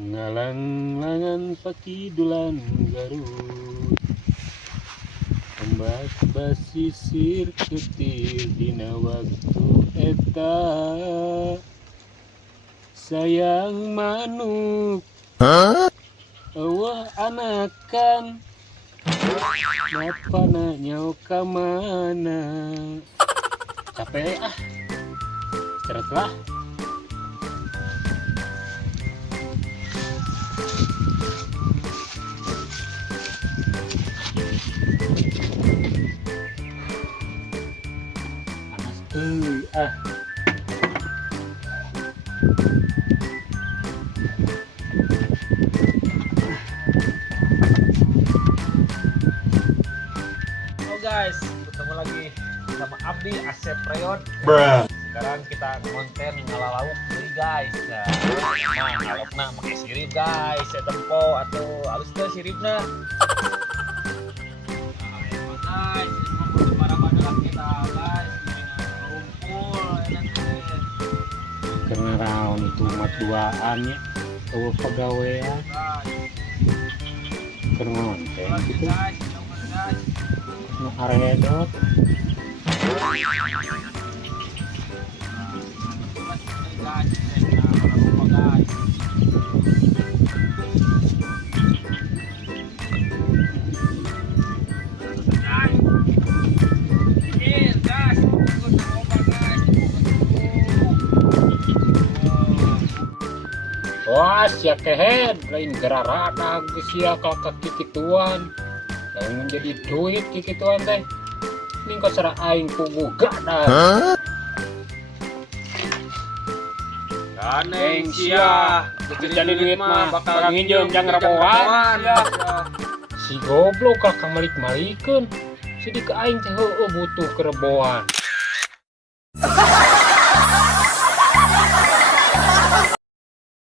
Ngalang-langan pakidulan Garut, ombak basisir ketir dina waktu eta. Sayang manuk eueuh anakan, napana nyao ka mana. Capek istirahat lah. Panas Halo guys, ketemu lagi sama Abdi Asep Rayon. Sekarang kita konten ngalauk deui guys. Nah, ngalaukna pakai sirip guys, ya tempo atau halus teh siripna. Guys, para pada kita guys, ngumpul enak teh. karena raon itu mat duaan ya, eueuh pagawean keur ngonten gitu. Guys. Nu aredot wah sia kehead lain gerarana geus sia ka kikituan lamun menjadi duit kikituan teh mingko sara aing puguga dah. Kaneng sia, jadi duit mah bakal nginjem jang raboan. Si goblok ka kamalik-malikeun. Sidik aing teh heueuh butuh kereboan.